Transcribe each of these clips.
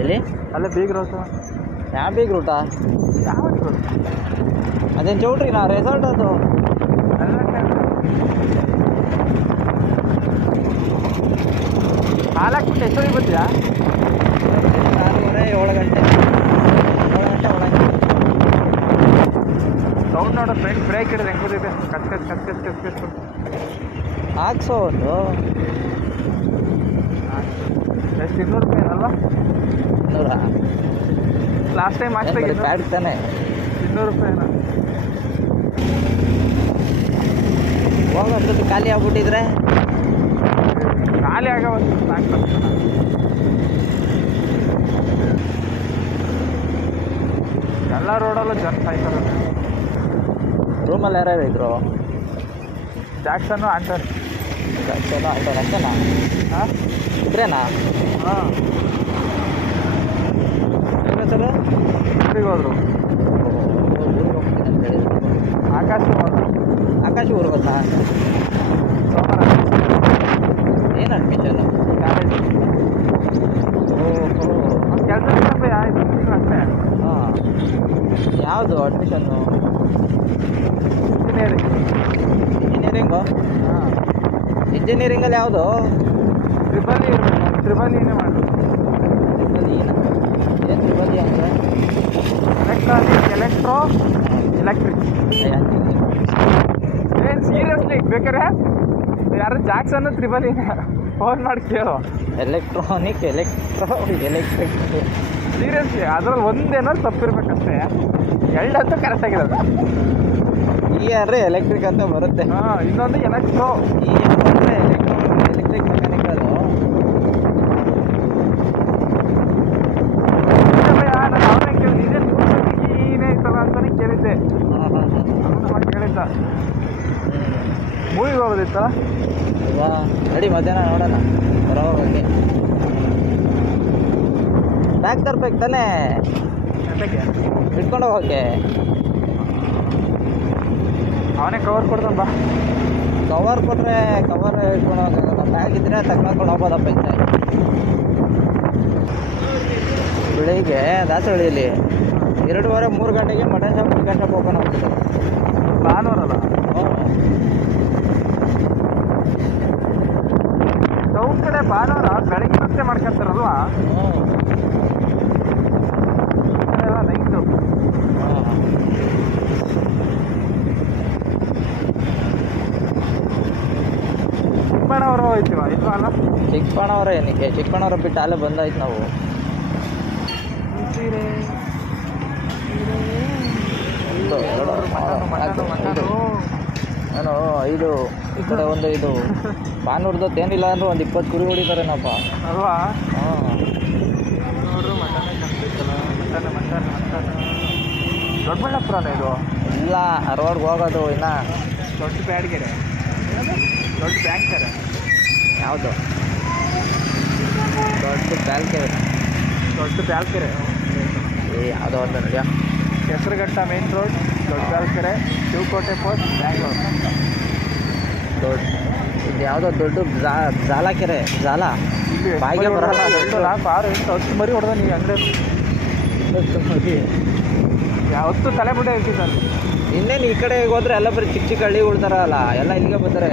ಎಲ್ಲಿ? ಅಲ್ಲೇ ಬೀಗ್ ರೋಸು. ಯಾವ ಬೀಗ್ ರೂಟಾ? ಯಾವ್ದು ಗೊತ್ತು? ಅದೇನು ಚೌಟ್ರಿನಾ ರೆಸಾರ್ಟ್ ಅದು? ಹಾಲಾಕ್ಬಿಟ್ಟು ಎಷ್ಟೊತ್ತಿಗೆ ಬರ್ತೀಯಾ? 6:30 7 ಗಂಟೆ ಒಳಗೆ. ಸೌಂಡ್ ನೋಡೋ ಫ್ರೆಂಡ್ ಬ್ರೇಕ್ ಹಿಡಿದು ಹೆಂಗೆ ಗೊತ್ತಿದೆ ಕಚ್ ಹಾಕ್ಸೋ ಒಂದು ಎಷ್ಟು 200 ರೂಪಾಯಿ ಅಲ್ವಾ? 200? ಲಾಸ್ಟ್ ಟೈಮ್ ಅಷ್ಟಾಗಿ ಪ್ಯಾಡ್ ತಾನೆ 200 ರೂಪಾಯಿನ. ಹೋಗ ಅಷ್ಟೊತ್ತು ಖಾಲಿ ಆಗ್ಬಿಟ್ಟಿದ್ರೆ ಖಾಲಿ ಆಗವಷ್ಟು ಸಾಕು. ಎಲ್ಲ ರೋಡಲ್ಲೂ ಜನ ಸಾಯ್ತಾರೆ. ರೂಮಲ್ಲಿ ಯಾರ್ಯಾರು ಇದ್ರು? ಜಾಕ್ಸನ್ನು ಆಂಟರ್. ಜಾಕ್ಸನ್ನು ಆಂಟರ್ ಅಷ್ಟೇನಾ? ಹಾಂ ಇದ್ರೇನಾ? ಹಾಂ ಸರ್ ಊರಿಗೆ ಹೋದ್ರು. ಊರಿಗೆ ಹೋಗ್ತೀನಿ ಅಂತ ಹೇಳಿ ಆಕಾಶ ಹೋದ್ರು. ಆಕಾಶ ಊರಿಗೆ ಗೊತ್ತಾ? ಸೋಮವಾರ ಏನು ಅಡ್ಮಿಷನ್? ಕಾಲೇಜ್ ಕೆಲಸ ಆಯ್ತು ಅಷ್ಟೇ. ಹಾಂ ಯಾವುದು ಅಡ್ಮಿಷನ್ನು? ಇಂಜಿನಿಯರಿಂಗ್. ಇಂಜಿನಿಯರಿಂಗು? ಹಾಂ ಇಂಜಿನಿಯರಿಂಗಲ್ಲಿ ಯಾವುದು? ತ್ರಿಬಲ್ ಇನೇ ಮಾಡು. ಏನು ತ್ರಿಬಲ್ ಅಂದರೆ? Electronic electric. ಏನು ಸೀರಿಯಸ್ಲಿ ಬೇಕಾರೆ ಯಾರು ಜಾಕ್ಸನ್ನು ತ್ರಿಬಲ್ ಇನೇ ಫೋನ್ ಮಾಡಿ ಕೇಳು. ಎಲೆಕ್ಟ್ರಿಕ್ ಸೀರಿಯಸ್ಲಿ ಅದ್ರಲ್ಲಿ ಒಂದೇನೋ ತಪ್ಪಿರ್ಬೇಕಷ್ಟೇ. ಎರಡಂತೂ ಕರೆಕ್ಟಾಗಿರೋದು. ಈ ಅಂದರೆ ಎಲೆಕ್ಟ್ರಿಕ್ ಅಂತ ಬರುತ್ತೆ. ಹಾಂ ಇನ್ನೊಂದು ಎಲೆಕ್ಟ್ರೋ. ಈ ಅಂದರೆ ಎಲೆಕ್ಟ್ರಿಕ್ ಮೆಕ್ಯಾನಿಕಲ್. ನಾನು ಅವನೇ ಕೇಳಿದೆ ನೀನೇ ಇತ್ತಲ್ಲ ಅಂತಲೇ ಕೇಳಿದ್ದೆ. ಕೇಳಿದ್ದ ಮೂವಿಗೆ ಹೋಗೋದಿತ್ತಲ್ಲ. ಅಲ್ವಾ ನಡಿ ಮಧ್ಯಾಹ್ನ ನೋಡೋಣ ಬರೋವಾಗ. ಬ್ಯಾಗ್ ತರ್ಬೇಕು ತಾನೇ ಜೊತೆಗೆ ಇಟ್ಕೊಂಡು ಹೋಗೋಕ್ಕೆ. ಅವನೇ ಕವರ್ ಕೊಡ್ತಾನೆ ಬಾ. ಕವರ್ ಕೊಟ್ಟರೆ ಕವರ್ ಇಟ್ಕೊಂಡು ಹೋಗೋಕ್ಕಾಗಲ್ಲ. ಬ್ಯಾಗ್ ಇದ್ದರೆ ತಗೊಂಡು ಹೋಗ್ಬೋದಪ್ಪ ಇದ್ದೆ. ಬೆಳಿಗ್ಗೆ ದಾಸಹಳ್ಳಿಯಲ್ಲಿ 2:30 3 ಗಂಟೆಗೆ mutton shop chicken shop open ಆಗ್ತದೆ. ಭಾನುವಾರಲ್ಲ ಟೌನ್ ಕಡೆ ಭಾನುವಾರ ಬೆಳಗ್ಗೆ ಮತ್ತೆ ಮಾಡ್ಕೊತಾರಲ್ವಾ? ಎಲ್ಲ ನೈಟು. ಚಿಕ್ಕಬಳ್ಳಾಪುರ ಹೋಗ್ತೀವ ಇಲ್ವಾ? ಅಲ್ಲ ಚಿಕ್ಕಬಳ್ಳಾಪುರ ಏನಕ್ಕೆ? ಚಿಕ್ಕಬಳ್ಳಾಪುರ ಬಿಟ್ಟು ಅಲ್ಲೇ ಬಂದಾಯ್ತು ನಾವು. ನಾನು 5 ಈ ಕಡೆ ಒಂದು ಇದು ಭಾನುವಾರದ್ದು ಏನಿಲ್ಲ ಅಂದ್ರೆ ಒಂದು 20 ಕುರಿ ಹೊಡಿತಾರೇನಪ್ಪ ಅಲ್ವಾ? ಹಾಂ ನೋಡ್ರು ಮಟನ್ ಕಮ್ಮಿತ್ತಲ್ಲ. ಮಟನ್ ದೊಡ್ಡಬಳ್ಳಾಪುರನೇ ಇದು. ಇಲ್ಲ ರೋಡ್ಗೆ ಹೋಗೋದು ಇನ್ನು ದೊಡ್ಡ ಬ್ಯಾಡ್ಗೆರೆ ದೊಡ್ಡ ಬ್ಯಾಂಕರೆ ಯಾವುದು? ದೊಡ್ಡ ಬ್ಯಾಲ್ಕೆರೆ ಯಾವುದೋ ಒಂದು ನಡೆಯ ಹೆಸರುಘಟ್ಟ ಮೇನ್ ರೋಡ್, ದೊಡ್ಡ ಬ್ಯಾಲ್ಕೆರೆ, ಶಿವಕೋಟೆ ಪೋಸ್ಟ್, ಬ್ಯಾಂಗ್ಳೂರು. ದೊಡ್ಡ ಇದು ಯಾವುದೋ ದೊಡ್ಡ ಜಾಲಕೆರೆ ಜಾಲ ಬಾಯಿಗೆ ಬರಲ್ಲ. ಪಾರು 10 ಮರಿ ಹೊಡೆದ ನೀವು ಅಂಗಡಿ ಯಾವತ್ತೂ ತಲೆ ಬುಡ್ಡೆ ಇರ್ತಿದ್ದಲ್ಲ. ಇನ್ನೇನು ಈ ಕಡೆ ಹೋದ್ರೆ ಎಲ್ಲ ಬರೀ ಚಿಕ್ಕ ಚಿಕ್ಕ ಹಳ್ಳಿ ಉಳ್ತಾರಲ್ಲ, ಎಲ್ಲ ಇಲ್ಲಿಗೆ ಬರ್ತಾರೆ.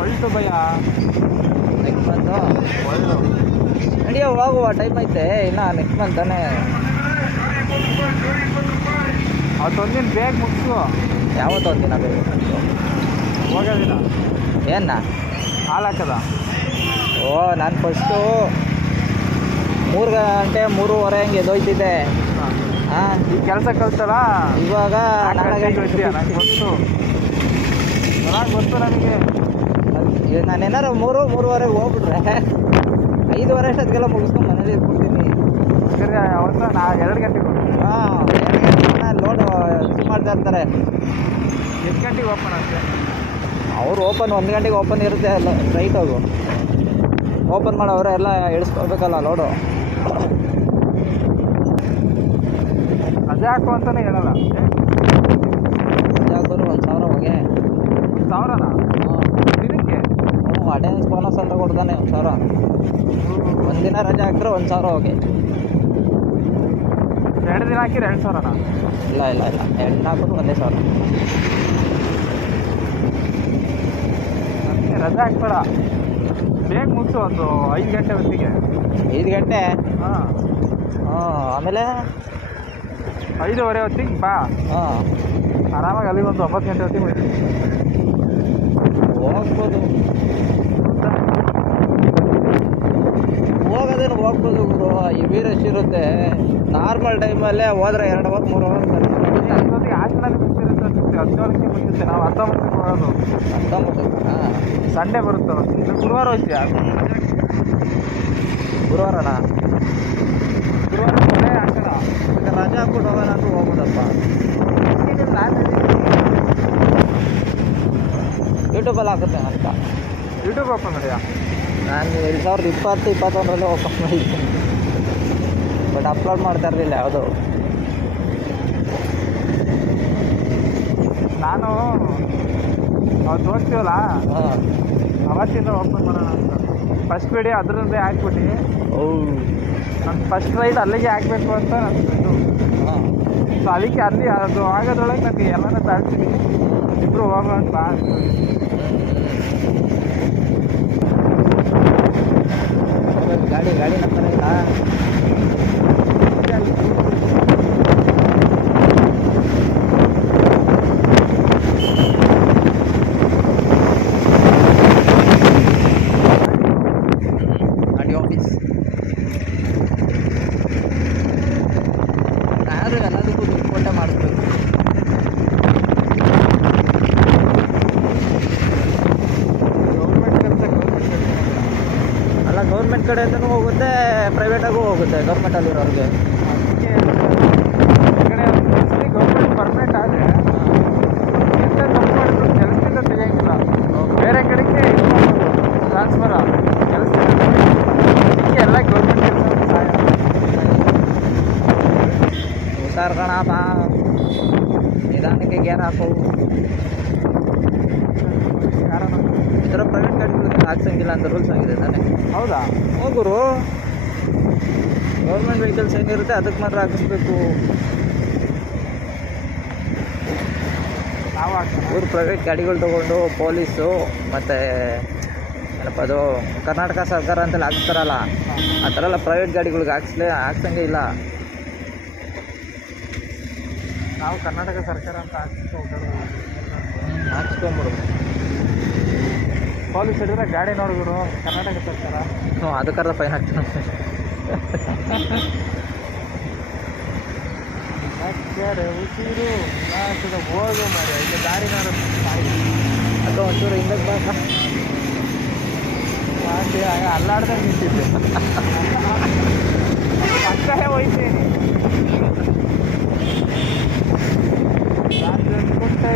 ಒಳ್ಳು ಭಯ ನೆಕ್ಸ್ಟ್ ಮಂತು ಒಳ್ಳು ನಡಿಯೋ ಹೋಗುವ ಟೈಮ್ ಐತೆ ಇನ್ನು. ನೆಕ್ಸ್ಟ್ ಮಂತ್ ತಾನೇ. ಅವತ್ತೊಂದಿನ ಬೇಗ ಮುಗಿಸು. ಯಾವತ್ತು ಒಂದಿನ ಬೇಕು ಹೋಗೋದಿನ ಏನ ಹಾಲು ಹಾಕದ? ಓ ನಾನು ಫಸ್ಟು 3 ಗಂಟೆ 3:30 ಹಂಗೆ ಎದ್ದೋಯ್ತಿದ್ದೆ. ಹಾಂ ಈ ಕೆಲಸ ಕಲ್ತಲ್ಲ ಇವಾಗ ನಂಗೆ ಗೊತ್ತು. ಚೆನ್ನಾಗಿ ಗೊತ್ತು ನನಗೆ. ನಾನು ಏನಾರು 3:30 ಹೋಗ್ಬಿಟ್ರೆ 5:15 ಅಷ್ಟೊತ್ತಿಗೆಲ್ಲ ಮುಗಿಸ್ಕೊಂಡು ಮನೇಲಿ ಇಟ್ಬಿಡ್ತೀನಿ. ಸರಿ ಅವತ್ತು ನಾ 2 ಗಂಟೆಗೆ ಹಾಂ 2 ಗಂಟೆಗೆ ಲೋಡು ರಿಸೀವ್ ಮಾಡ್ತಾ ಇರ್ತಾರೆ. ಎಷ್ಟು ಗಂಟೆಗೆ ಓಪನ್ ಆಗುತ್ತೆ? ಅವರು ಓಪನ್ 1 ಗಂಟೆಗೆ ಓಪನ್ ಇರುತ್ತೆ. ಅಲ್ಲ ಸ್ಟ್ರೈಟ್ ಹೋಗು ಓಪನ್ ಮಾಡೋರೆ ಎಲ್ಲ ಇಳಿಸ್ಕೊಳ್ಬೇಕಲ್ಲ ಲೋಡು. ರಜೆ ಹಾಕು ಅಂತಲೇ ಹೇಳಲ್ಲ. ಅಟೆಂಡೆನ್ಸ್ ಬೋನಸ್ ಅಂತ ಕೊಡ್ತಾನೆ 1,000. ಒಂದಿನ ರಜೆ ಹಾಕಿದ್ರೆ 1,000 ಹೋಗಿ. 2 ದಿನ ಹಾಕಿದ್ರೆ 2,000ನಾ? ಇಲ್ಲ 2 ಹಾಕೋದು 1,000. ನನಗೆ ರಜೆ ಹಾಕ್ಬೇಡ, ಬೇಗ ಮುಗಿಸು. ಒಂದು 5 ಗಂಟೆ ಹೊತ್ತಿಗೆ. 5 ಗಂಟೆ? ಹಾಂ. ಆಮೇಲೆ 5:15 ಹೊತ್ತಿಗೆ ಬಾ. ಹಾಂ, ಆರಾಮಾಗಿ ಅಲ್ಲಿ ಒಂದು 9 ಗಂಟೆ ಹೊತ್ತಿಗೆ ಹೋಗ್ತೀನಿ. ಹೋಗ್ಬೋದು, ಹೋಗೋದೇನು ಹೋಗ್ಬೋದು ಗುರು. ಹೆವಿ ರಶ್ ಇರುತ್ತೆ. ನಾರ್ಮಲ್ ಟೈಮಲ್ಲೇ ಹೋದ್ರೆ 2 ಅವರ್ 3 ಅವರ್ ಅಷ್ಟೊತ್ತಿಗೆ ಹಾಸ್ಟೆಲಲ್ಲಿ ಬಿಟ್ಟಿರುತ್ತೆ. 17ಕ್ಕೆ ಮುಗಿಯುತ್ತೆ. ನಾವು 19ಕ್ಕೆ ಹೋಗೋದು. 19. ಹಾಂ, ಸಂಡೇ ಬರುತ್ತೆ. ಇದು ಗುರುವಾರ ಹೋಗ್ತೀಯ? ಗುರುವಾರನಾ? ಗುರುವಾರ ಕೊನೆ ಹಾಕಲ್ಲ. ಈಗ ರಜೆ ಹಾಕ್ಬಿಟ್ಟು ಹೋಗೋಣ ಅಂದ್ರೆ ಹೋಗ್ಬೋದಪ್ಪ. ಯೂಟ್ಯೂಬಲ್ಲಿ ಹಾಕುತ್ತೆ ಅಂತ. ಯೂಟ್ಯೂಬ್ ಓಪನ್ ಮಾಡಿಯಾ? ನಾನು 2020-21 ಓಪನ್ ಮಾಡಿದ್ದೆ, ಬಟ್ ಅಪ್ಲೋಡ್ ಮಾಡ್ತಾ ಇರಲಿಲ್ಲ ಯಾವುದು. ನಾನು ಅವತ್ತು ಹೋಗ್ತೀವಲ್ಲ, ಹಾಂ, ಅವತ್ತಿಂದ ಓಪನ್ ಮಾಡೋಣ ಅಂತ. ಫಸ್ಟ್ ವಿಡಿಯೋ ಅದರದ್ದೇ ಹಾಕ್ಬಿಟ್ಟು ನನ್ನ ಫಸ್ಟ್ ರೈಡ್ ಅಲ್ಲಿಗೆ ಹಾಕಬೇಕು ಅಂತ ನನ್ನ. ಹಾಂ, ಸೊ ಅದಕ್ಕೆ ಅಲ್ಲಿ ಅದು ಆಗೋದ್ರೊಳಗೆ ನನಗೆ ಎಲ್ಲನೂ ತಾಳ್ತೀನಿ. ಇಬ್ಬರು ಹೋಗೋ ಅಂತ ಗಾಡಿ ನಂತರ ಇಲ್ಲ. ಗಾಡಿ ಆಫೀಸ್ ಯಾರು ಎಲ್ಲದಕ್ಕೂ ದುಡ್ಡು ಕೊಟ್ಟೆ ಮಾಡಿಸ್ಬೇಕು. ಅಲ್ಲ, ಗೌರ್ಮೆಂಟ್ ಕಡೆಯಿಂದನೂ ಹೋಗುತ್ತೆ, ಪ್ರೈವೇಟಾಗೂ ಹೋಗುತ್ತೆ. ಗೌರ್ಮೆಂಟಲ್ಲಿರೋರಿಗೆ ಅದಕ್ಕೆ ಈ ಕಡೆ ಮೋಸ್ಟ್ಲಿ ಗೌರ್ಮೆಂಟ್ ಪರ್ಮನೆಂಟ್ ಆದರೆ ಎಂತ ತಪ್ಪು ಮಾಡಿದ್ರು ಕೆಲಸದಿಂದ ತೆಗಿಯಂಗಿಲ್ಲ. ಬೇರೆ ಕಡೆಗೆ ಟ್ರಾನ್ಸ್ಫರ್ ಕೆಲಸದಿಂದ ಅದಕ್ಕೆ ಎಲ್ಲ ಗೌರ್ಮೆಂಟ್ ಕೆಲಸ ಸಹಾಯ. ಹುಷಾರ್ ಕಣಪ್ಪ, ನಿಧಾನಕ್ಕೆ ಗೇರ್ ಹಾಕೋ. ಕಾರಣ ಈ ಥರ ಪ್ರೈವೇಟ್ ಗಾಡಿಗಳಿಗೆ ಹಾಕ್ಸಂಗಿಲ್ಲ ಅಂತ ರೂಲ್ಸ್ ಆಗಿದೆ ತಾನೆ. ಹೌದಾ? ಹೋಗುರು, ಗೌರ್ಮೆಂಟ್ ವೆಹಿಕಲ್ಸ್ ಏನಿರುತ್ತೆ ಅದಕ್ಕೆ ಮಾತ್ರ ಹಾಕಿಸ್ಬೇಕು. ನಾವು ಹಾಕ್ತಾನೆ ಇವ್ರು ಪ್ರೈವೇಟ್ ಗಾಡಿಗಳು ತೊಗೊಂಡು ಪೊಲೀಸು ಮತ್ತು ಏನಪ್ಪ ಅದು ಕರ್ನಾಟಕ ಸರ್ಕಾರ ಅಂತೆಲ್ಲ ಹಾಕ್ತಾರಲ್ಲ, ಆ ಥರ ಎಲ್ಲ ಪ್ರೈವೇಟ್ ಗಾಡಿಗಳಿಗೆ ಹಾಕ್ಸಂಗೆ ಇಲ್ಲ. ನಾವು ಕರ್ನಾಟಕ ಸರ್ಕಾರ ಅಂತ ಹಾಕ್ಸ್ಕೊಂಬಿಡು. ಪೊಲೀಸ್ ಹಿಡಿದ್ರೆ ಗಾಡಿ ನೋಡಿದ್ರು ಕರ್ನಾಟಕ ಸರ್ಕಾರ. ಹ್ಞೂ, ಅದಕ್ಕಾದ್ರೆ ಫೈನ್ ಹಾಕ್ತಾನೆ. ಸಕ್ಕರೆ ಉಸಿರು ನಾಶದ ಹೋಗು ಮಾರಿ. ಇಲ್ಲಿ ದಾರಿ ನೋಡು ಅದು ಒಂಚೂರು ಹಿಂದಕ್ಕೆ ಬಾಕ. ಅಲ್ಲಾಡ್ದಂಗೆ ನಿಂತಿದ್ದೆ. ಪಕ್ಕನೇ ಹೋಯ್ತೀನಿ. ಕೊಟ್ಟೆ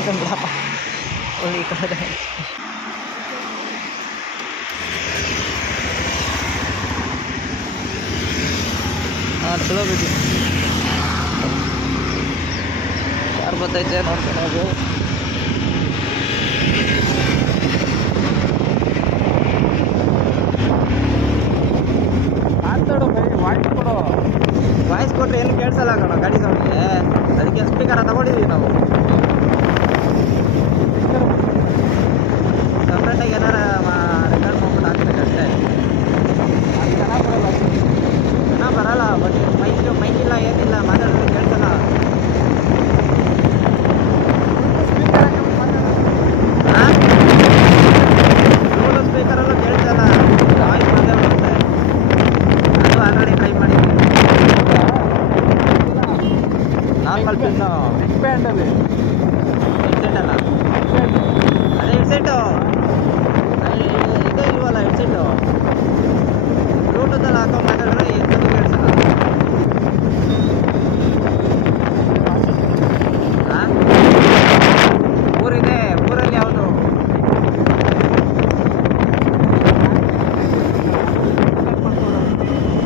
ಸಾಯಂಕಾಲ ಬಿಡಪ್ಪ ಈ ಕಡೆ ಹಾಂ ಚಲೋ ಬಿಡಿ ಯಾರು ಬರ್ತೈತೆ ನೋಡ್ಕೊಂಡು ಹೋಗು ಮಾತಾಡು ಬೈ ವಾಯ್ಸ್ ಕೊಡು. ವಾಯ್ಸ್ ಕೊಟ್ಟರೆ ಏನು ಕೇಳಿಸಲ್ಲ ಕಣ ಗಾಡಿ ಸೌಂಡ್ಗೆ, ಅದಕ್ಕೆ ಸ್ಪೀಕರ ತಗೊಂಡಿದ್ದೀವಿ ನಾವು. ಸಪ್ರೇಟಾಗಿ ಏನಾರ ರೆಕಾರ್ಡ್ ಮಾಡ್ಬಿಟ್ಟು ಹಾಕ್ಬೇಕಷ್ಟೇ. ಅದು ಚೆನ್ನಾಗಿ ಬರಲ್ಲ. ಚೆನ್ನಾಗಿ ಬರಲ್ಲ, ಬಟ್ ಮೈಕಿಲ್ಲ ಏನಿಲ್ಲ, ಮಾತಾಡಿದ್ರೆ ಕೇಳಿಸಲ್ಲ. ಸ್ಪೀಕರ್ ಹಾಕಿ ಮಾತಾಡು. ಬ್ಲೂಟೂತ್ ಸ್ಪೀಕರಲ್ಲೂ ಕೇಳಿಸಲ್ಲ, ವಾಯ್ಸ್ ಬಂದೇ ಬರುತ್ತೆ. ಅದು ಆಲ್ರೆಡಿ ಟ್ರೈ ಮಾಡಿದ್ವಿ. ನಾರ್ಮಲ್ ಪಿನ್ನು ನೆಕ್ ಬ್ಯಾಂಡಲ್ಲಿ ಹೆಡ್ಸೆಟ್ ಅಲ್ಲ, ಅದೇ ಹೆಡ್ಸೆಟ್ಟು ಇದೇ ಇಲ್ವಲ್ಲ ಹೆಡ್ಸೆಟ್ಟು. ಬ್ಲೂಟೂತಲ್ಲಿ ಹಾಕೊಂಡು ಮಾತಾಡಿದ್ರೆ ಎಂಥದ್ದು ಕೇಳಿಸಲ್ಲ. ಹಾಂ ಊರಿದೆ, ಊರಲ್ಲಿ ಯಾವುದು?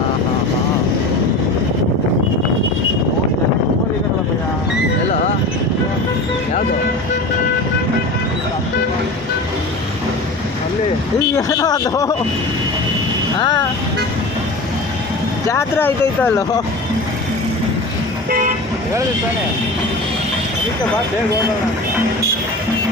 ಹಾಂ ಹಾಂ ಹಾಂ ಎಲ್ಲೋ ಯಾವುದು? ಅಲ್ಲಿ ಏನೋ ಅದು ಹಾಂ ಜಾತ್ರೆ ಆಯ್ತೈತಲ್ಲೋ. ಹೇಳಿದೆ ತಾನೆ, ಅದಕ್ಕೆ ಬಾ ಬೇಗ ಹೋಗೋಣ ಅಂತ.